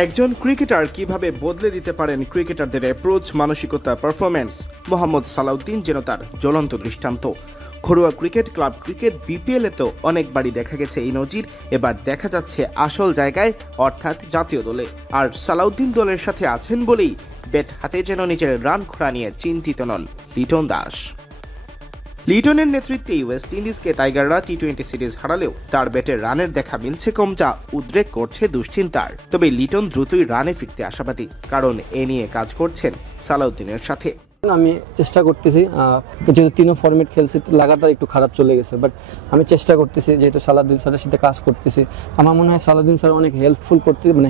একজন ক্রিকেটার কিভাবে বদলে দিতে পারেন ক্রিকেটারদের অ্যাপ্রোচ, মানসিকতা, পারফরম্যান্স? মোহাম্মদ সালাউদ্দিন যেন তার জ্বলন্ত দৃষ্টান্ত। ঘরোয়া ক্রিকেট, ক্লাব ক্রিকেট, বিপিএলে তো অনেকবারই দেখা গেছে এই নজির। এবার দেখা যাচ্ছে আসল জায়গায়, অর্থাৎ জাতীয় দলে। আর সালাউদ্দিন দলের সাথে আছেন বলেই ব্যাট হাতে যেন নিজের রান খরা নিয়ে চিন্তিত নন লিটন দাস। লিটনের নেতৃত্বেই ওয়েস্ট ইন্ডিজকে টাইগাররা টি-20 সিরিজ হারালেও তার ব্যাটের রানের দেখা মিলছে কম, যা উদ্রেক করছে দুশ্চিন্তার। তবে লিটন দ্রুতই রানে ফিরতে আশাবাদী, কারণ এ নিয়ে কাজ করছেন সালাউদ্দিনের সাথে। আমি চেষ্টা করতেছি, যেহেতু তিনও ফরম্যাট খেলছি, লাগাতার একটু খারাপ চলে গেছে, বাট আমি চেষ্টা করতেছি, যেহেতু সালাউদ্দিন স্যারের সাথে কাজ করতেছি। আমার মনে হয় সালাউদ্দিন স্যার অনেক হেল্পফুল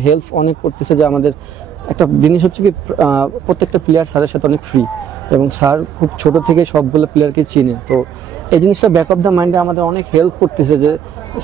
হেল্প অনেক করতেছে। যে আমাদের একটা জিনিস হচ্ছে কি, প্রত্যেকটা প্লেয়ার স্যারের সাথে অনেক ফ্রি, এবং স্যার খুব ছোট থেকে সবগুলো প্লেয়ারকে চিনে। তো এই জিনিসটা ব্যাক অফ দ্য মাইন্ডে আমাদের অনেক হেল্প করতেছে, যে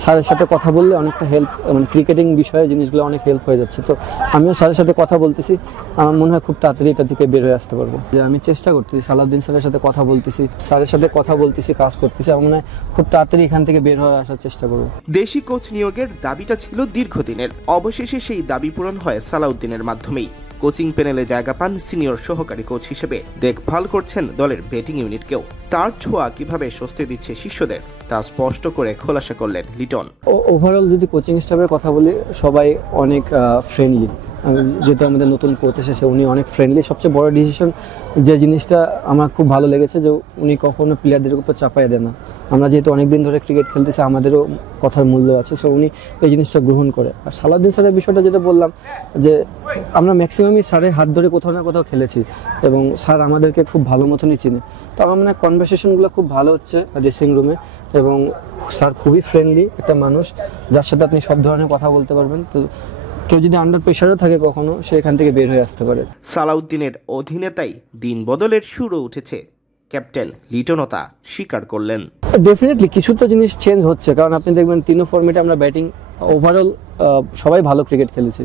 স্যারের সাথে কথা বললে অনেকটা হেল্প, ক্রিকেটিং বিষয়ে জিনিসগুলো অনেক হেল্প হয়ে যাচ্ছে। তো আমিও স্যারের সাথে কথা বলতেছি, আমার মনে হয় খুব তাড়াতাড়ি এটা থেকে বের হয়ে আসতে পারবো। যে আমি চেষ্টা করতেছি, সালাউদ্দিন স্যারের সাথে কথা বলতেছি, কাজ করতেছি। আমার মনে হয় খুব তাড়াতাড়ি এখান থেকে বের হয়ে আসার চেষ্টা করবো। দেশি কোচ নিয়োগের দাবিটা ছিল দীর্ঘদিনের, অবশেষে সেই দাবি পূরণ হয় সালাউদ্দিনের মাধ্যমেই। কোচিং প্যানেলে জায়গা পান সিনিয়র সহকারী কোচ হিসেবে, দেখভাল করছেন দলের ব্যাটিং ইউনিটকেও। তার ছোঁয়া কিভাবে স্বস্তি দিচ্ছে শিষ্যদের, তা স্পষ্ট করে খোলাসা করলেন লিটন। ওভারঅল যদি কোচিং স্টাফের কথা বলি, সবাই অনেক ফ্রেন্ডলি। যেহেতু আমাদের নতুন কোচ এসেছে, উনি অনেক ফ্রেন্ডলি। সবচেয়ে বড় ডিসিশন যে জিনিসটা আমার খুব ভালো লেগেছে, যে উনি কখনো প্লেয়ারদের উপর চাপাইয়ে দেন না। আমরা যেহেতু অনেকদিন ধরে ক্রিকেট খেলতেছি, আমাদেরও কথার মূল্য আছে, সো উনি এই জিনিসটা গ্রহণ করে। আর সালাউদ্দিন স্যারের বিষয়টা যেটা বললাম, যে আমরা ম্যাক্সিমামই স্যারের হাত ধরে কোথাও না কোথাও খেলেছি, এবং স্যার আমাদেরকে খুব ভালো মতনই চিনে। তো আমার মনে হয় কনভারসেশনগুলো খুব ভালো হচ্ছে ড্রেসিং রুমে, এবং স্যার খুবই ফ্রেন্ডলি একটা মানুষ, যার সাথে আপনি সব ধরনের কথা বলতে পারবেন। তো কেউ যদি আন্ডার প্রেশারও থাকে কখনো, সে এখান থেকে বের হয়ে আসতে পারে। সালাউদ্দিনের অধীনেতাই দিন বদলের শুরু উঠেছে, ক্যাপ্টেন লিটনতা স্বীকার করলেন। ডেফিনেটলি কিছু তো জিনিস চেঞ্জ হচ্ছে, কারণ আপনি দেখবেন তিনও ফর্মেটে আমরা ব্যাটিং ওভারঅল সবাই ভালো ক্রিকেট খেলেছি।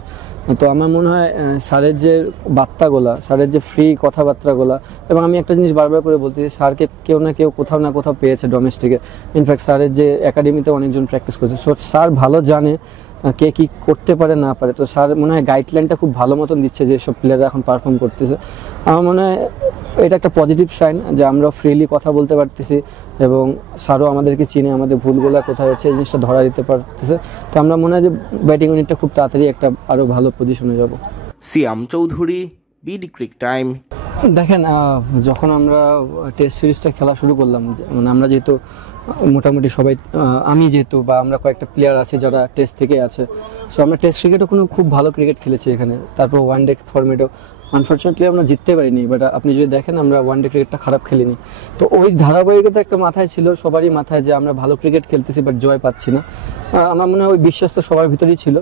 তো আমার মনে হয় স্যারের যে বার্তাগুলা, স্যারের যে ফ্রি কথাবার্তাগুলা, এবং আমি একটা জিনিস বারবার করে বলতেছি, স্যারকে কেউ না কেউ কোথাও না কোথাও পেয়েছে ডোমেস্টিকে। ইনফ্যাক্ট স্যারের যে একাডেমিতে অনেকজন প্র্যাকটিস করছে, সো স্যার ভালো জানে কে কী করতে পারে না পারে। তো স্যার মনে হয় গাইডলাইনটা খুব ভালো মতন দিচ্ছে, যে সব প্লেয়াররা এখন পারফর্ম করতেছে। আমার মনে হয় এটা একটা পজিটিভ সাইন, যে আমরা ফ্রিলি কথা বলতে পারতেছি, এবং স্যারও আমাদেরকে চিনে, আমাদের ভুলগুলো কোথায় হচ্ছে এই জিনিসটা ধরা দিতে পারতেছে। তো আমরা মনে হয় যে ব্যাটিং ইউনিটটা খুব তাড়াতাড়ি একটা আরও ভালো পজিশনে যাব। সিয়াম চৌধুরী, বিডি ক্রিক টাইম। দেখেন, যখন আমরা টেস্ট সিরিজটা খেলা শুরু করলাম, আমরা যেহেতু মোটামুটি সবাই, আমি যেহেতু বা আমরা কয়েকটা প্লেয়ার আছে যারা টেস্ট থেকে আছে, সো আমরা টেস্ট ক্রিকেটও খুব ভালো ক্রিকেট খেলেছি এখানে। তারপর ওয়ান ডে ফরম্যাটেও আনফর্চুনেটলি আমরা জিততে পারিনি, বাট আপনি যদি দেখেন আমরা ওয়ান ডে ক্রিকেটটা খারাপ খেলিনি। তো ওই ধারাবাহিকতা একটা মাথায় ছিল, সবারই মাথায়, যে আমরা ভালো ক্রিকেট খেলতেছি বাট জয় পাচ্ছি না। আমার মনে হয় ওই বিশ্বাস তো সবার ভিতরেই ছিল।